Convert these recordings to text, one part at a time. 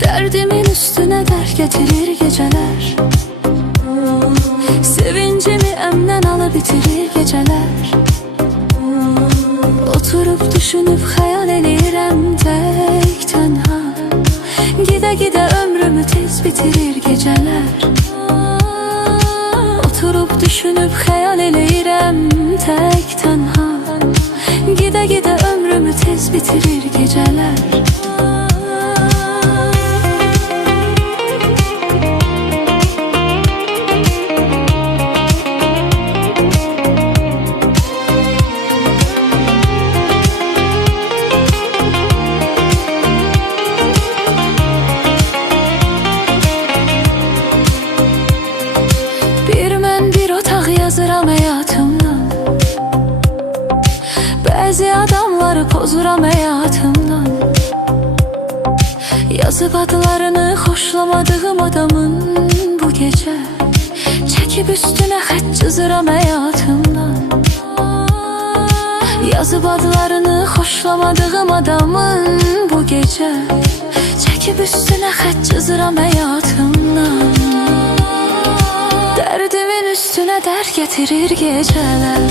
Derdimin üstüne dert getirir geceler, sevincimi emden alıp bitirir geceler. Oturup düşünüp hayal eləyirəm tek tenha, gide gide ömrümü tez bitirir geceler. Oturup düşünüp hayal eləyirəm tek tenha, gide gide ömrümü tez bitirir geceler. Yazıram həyatımdan, bəzi adamları pozuram həyatımdan. Yazıb adlarını xoşlamadığım adamın bu gecə, çəkib üstünə xət cızıram həyatımdan. Yazıb adlarını xoşlamadığım adamın bu gecə, çəkib üstünə xət cızıram həyatımdan. Derdimin üstüne dert getirir geceler,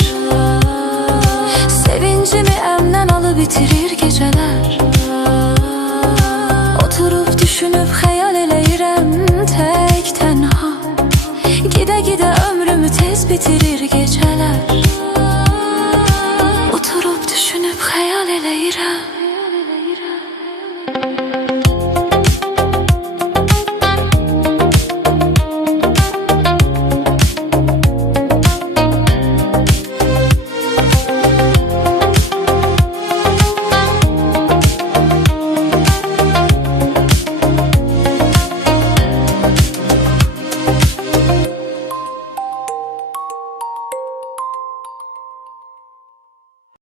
sevincimi emden alıp bitirir geceler. Oturup düşünüp hayal eləyirəm tek tenha, gide gide ömrümü tez bitirir geceler. Oturup düşünüp hayal eləyirəm.